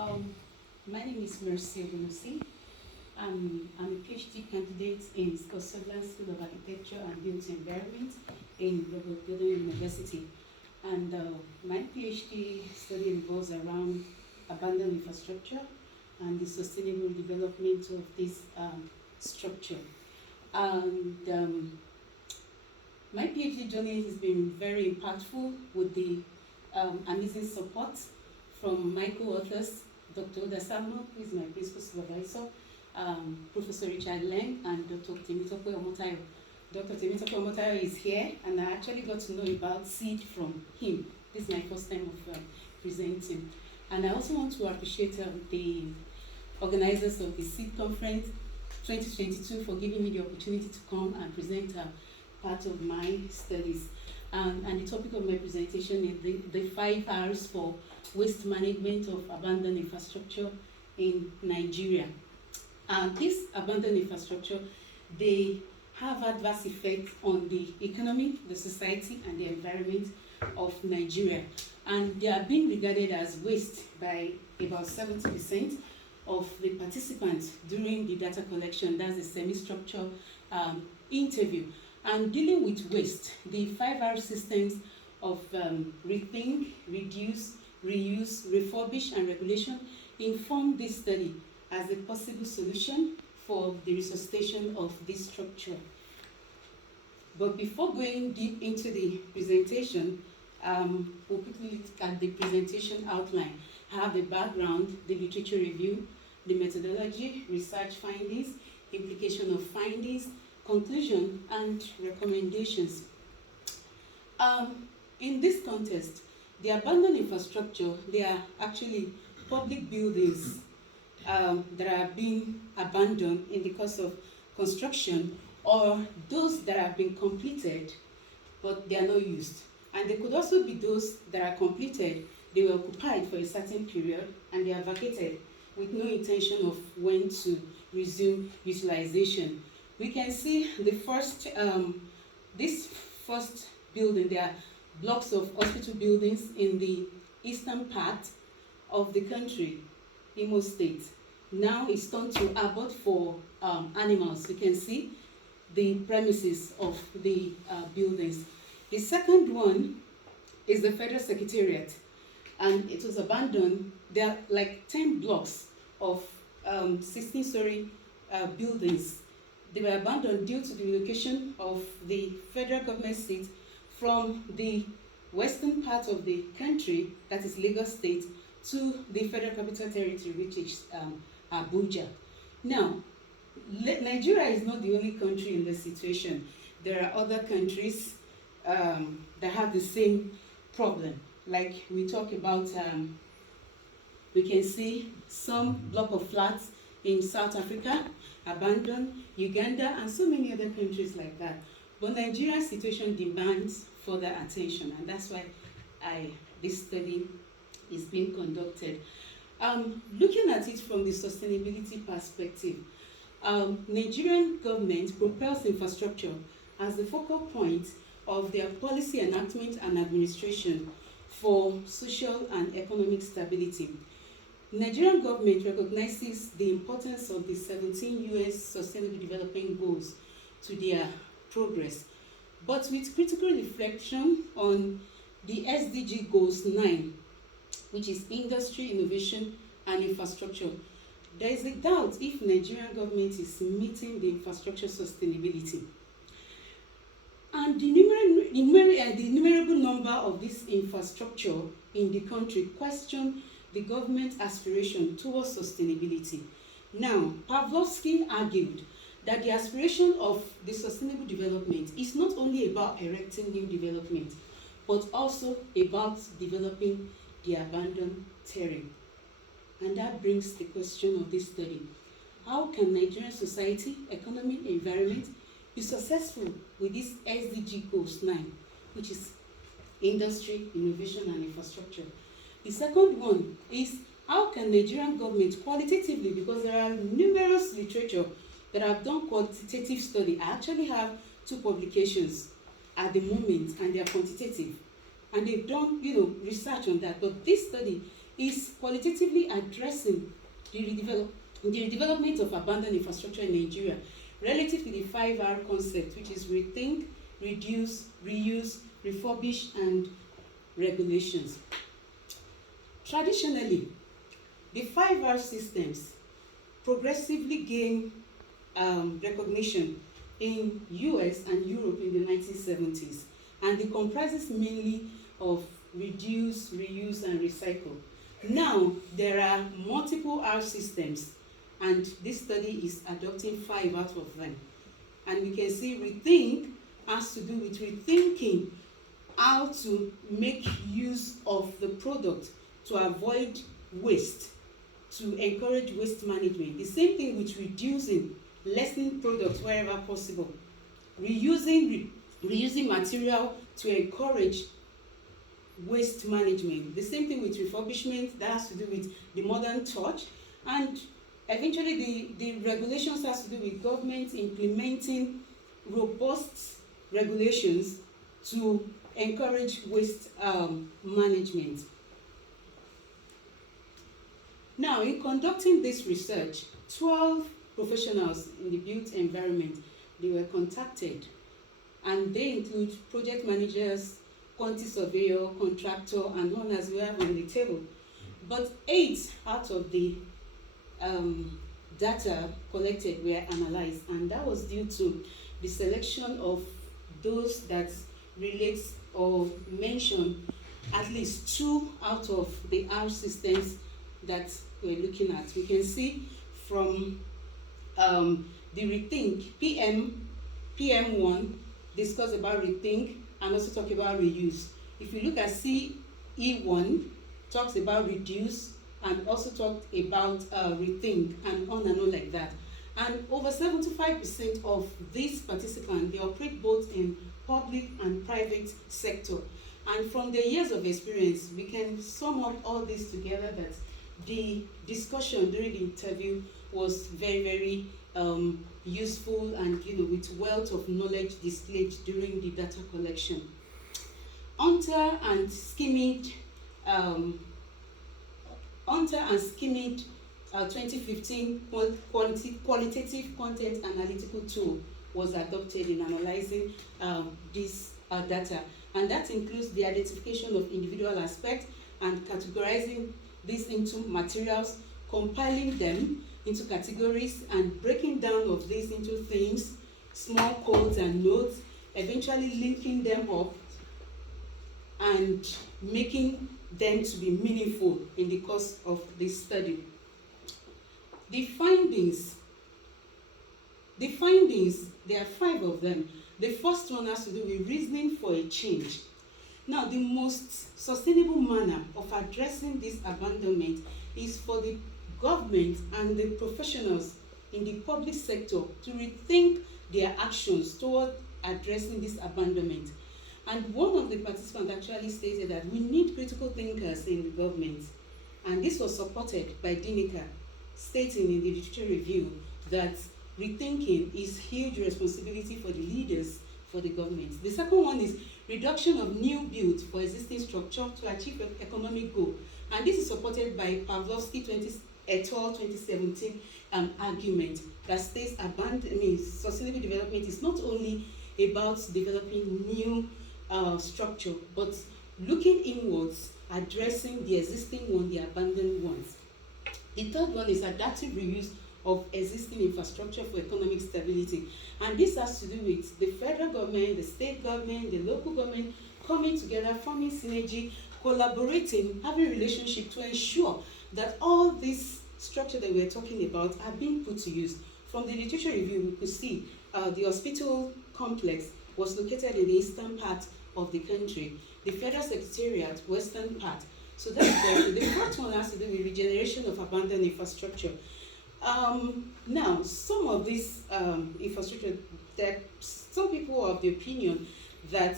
Um, my name is Mercy Ogunnusi. I'm a PhD candidate in Scotland School of Architecture and Built Environment in Bristol University. And my PhD study revolves around abandoned infrastructure and the sustainable development of this structure. And my PhD journey has been very impactful with the amazing support from my co-authors, Dr. Oda Samuel, who is my principal supervisor, Professor Richard Leng, and Dr. Temitope Omotayo. Dr. Temitope Omotayo is here, and I actually got to know about SEED from him. This is my first time of presenting. And I also want to appreciate the organizers of the SEED Conference 2022 for giving me the opportunity to come and present part of my studies. And the topic of my presentation is the 5 R's for waste management of abandoned infrastructure in Nigeria. And this abandoned infrastructure, they have adverse effects on the economy, the society, and the environment of Nigeria. And they are being regarded as waste by about 70% of the participants during the data collection. That's a semi-structured interview. And dealing with waste, the 5R systems of rethink, reduce, reuse, refurbish, and regulation inform this study as a possible solution for the resuscitation of this structure. But before going deep into the presentation, we'll quickly look at the presentation outline. I have the background, the literature review, the methodology, research findings, implication of findings, conclusion, and recommendations. In this context, the abandoned infrastructure, they are actually public buildings that are being abandoned in the course of construction, or those that have been completed but they are not used. And they could also be those that are completed, they were occupied for a certain period and they are vacated with no intention of when to resume utilization. We can see the first, this first building, there are blocks of hospital buildings in the eastern part of the country, Imo State. Now it's turned to abode for animals. You can see the premises of the buildings. The second one is the Federal Secretariat, and it was abandoned. There are like 10 blocks of 16-story buildings. They were abandoned due to the relocation of the federal government seat from the western part of the country, that is Lagos State, to the Federal Capital Territory, which is Abuja. Now, Nigeria is not the only country in this situation. There are other countries that have the same problem. Like we talk about, we can see some block of flats in South Africa, abandoned, Uganda, and so many other countries like that. But Nigeria's situation demands further attention, and that's why this study is being conducted. Looking at it from the sustainability perspective, Nigerian government propels infrastructure as the focal point of their policy enactment and administration for social and economic stability. Nigerian government recognizes the importance of the 17 US Sustainable Development Goals to their progress, but with critical reflection on the SDG Goals 9, which is industry, innovation, and infrastructure, there is a doubt if Nigerian government is meeting the infrastructure sustainability. And the innumerable number of this infrastructure in the country question the government's aspiration towards sustainability. Now, Pavlovsky argued that the aspiration of the sustainable development is not only about erecting new development, but also about developing the abandoned terrain. And that brings the question of this study. How can Nigerian society, economy, environment be successful with this SDG Goals 9, which is industry, innovation, and infrastructure? The second one is, how can Nigerian government qualitatively, because there are numerous literature that have done quantitative study. I actually have 2 publications at the moment, and they are quantitative. And they've done, research on that. But this study is qualitatively addressing the redevelopment of abandoned infrastructure in Nigeria relative to the 5R concept, which is rethink, reduce, reuse, refurbish, and regulations. Traditionally, the 5R systems progressively gain recognition in US and Europe in the 1970s, and it comprises mainly of reduce, reuse, and recycle. Now, there are multiple R systems, and this study is adopting 5 out of them. And we can see rethink has to do with rethinking how to make use of the product to avoid waste, to encourage waste management. The same thing with reducing, lessening products wherever possible. Reusing material to encourage waste management. The same thing with refurbishment, that has to do with the modern touch. And eventually the regulations has to do with government implementing robust regulations to encourage waste management. Now, in conducting this research, 12 professionals in the built environment, they were contacted, and they include project managers, quantity surveyor, contractor, and one as we have on the table. But 8 out of the data collected were analyzed, and that was due to the selection of those that relate or mention at least 2 out of the R systems that we're looking at. We can see from the rethink, PM1 discuss about rethink and also talk about reuse. If you look at CE1, talks about reduce and also talked about rethink, and on like that. And over 75% of these participants, they operate both in public and private sector. And from their years of experience, we can sum up all this together that the discussion during the interview was very, very useful, and with wealth of knowledge displayed during the data collection. Hunter and skimmed 2015 qualitative content analytical tool was adopted in analyzing this data, and that includes the identification of individual aspects and categorizing these into materials, compiling them into categories, and breaking down of these into themes, small codes and notes, eventually linking them up and making them to be meaningful in the course of this study. The findings, there are 5 of them. The first one has to do with reasoning for a change. Now, the most sustainable manner of addressing this abandonment is for the government and the professionals in the public sector to rethink their actions toward addressing this abandonment. And one of the participants actually stated that we need critical thinkers in the government, and this was supported by Dinika, stating in the literature review that rethinking is huge responsibility for the leaders, for the government. The second one is reduction of new build for existing structure to achieve an economic goal, and this is supported by Pavlovsky et al. 2017 argument that states sustainable development is not only about developing new structure, but looking inwards, addressing the existing one, the abandoned ones. The third one is adaptive reuse of existing infrastructure for economic stability, and this has to do with the federal government, the state government, the local government coming together, forming synergy, collaborating, having a relationship to ensure that all this structure that we're talking about are being put to use. From the literature review, we could see the hospital complex was located in the eastern part of the country, the federal secretariat, western part. So that's the fourth one has to do with regeneration of abandoned infrastructure. Now, some of this infrastructure, that some people are of the opinion that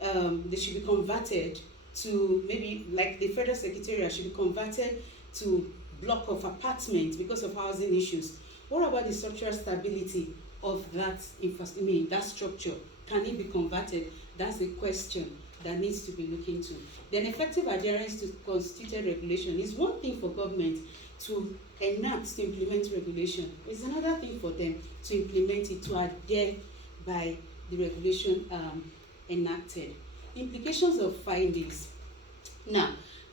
they should be converted to, maybe like the federal secretariat should be converted to block of apartments because of housing issues. What about the structural stability of that that structure? Can it be converted? That's a question that needs to be looked into. Then effective adherence to constituted regulation is one thing for government to enact, to implement regulation. It's another thing for them to implement it, to adhere by the regulation enacted. Implications of findings. Now,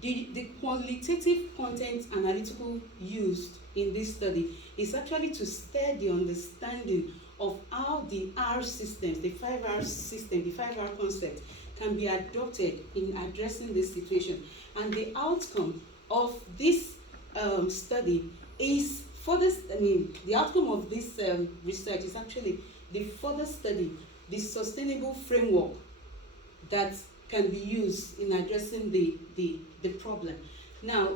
the qualitative content analytical used in this study is actually to stir the understanding of how the R systems, the 5R system, the 5R concept can be adopted in addressing this situation. And the outcome of this study is further, the outcome of this research is actually the further study, the sustainable framework that can be used in addressing the problem. Now,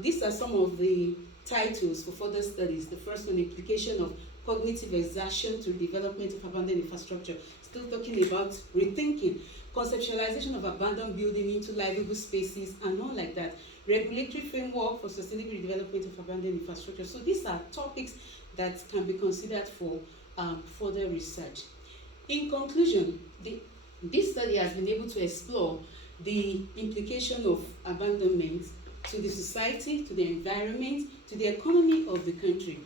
these are some of the titles for further studies. The first one, implication of cognitive exertion to development of abandoned infrastructure, still talking about rethinking, conceptualization of abandoned building into livable spaces and all like that, regulatory framework for sustainable development of abandoned infrastructure. So these are topics that can be considered for further research. In conclusion, this study has been able to explore the implication of abandonment to the society, to the environment, to the economy of the country.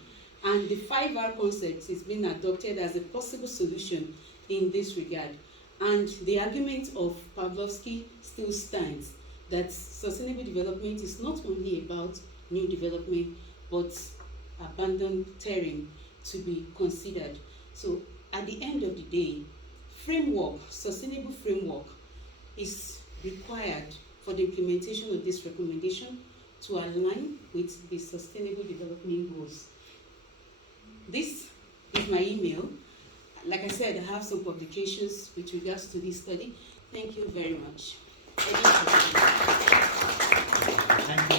And the 5R concept is being adopted as a possible solution in this regard. And the argument of Pavlovsky still stands, that sustainable development is not only about new development, but abandoned terrain to be considered. So at the end of the day, framework, sustainable framework is required for the implementation of this recommendation to align with the sustainable development goals. This is my email. Like I said, I have some publications with regards to this study. Thank you very much. Thank you.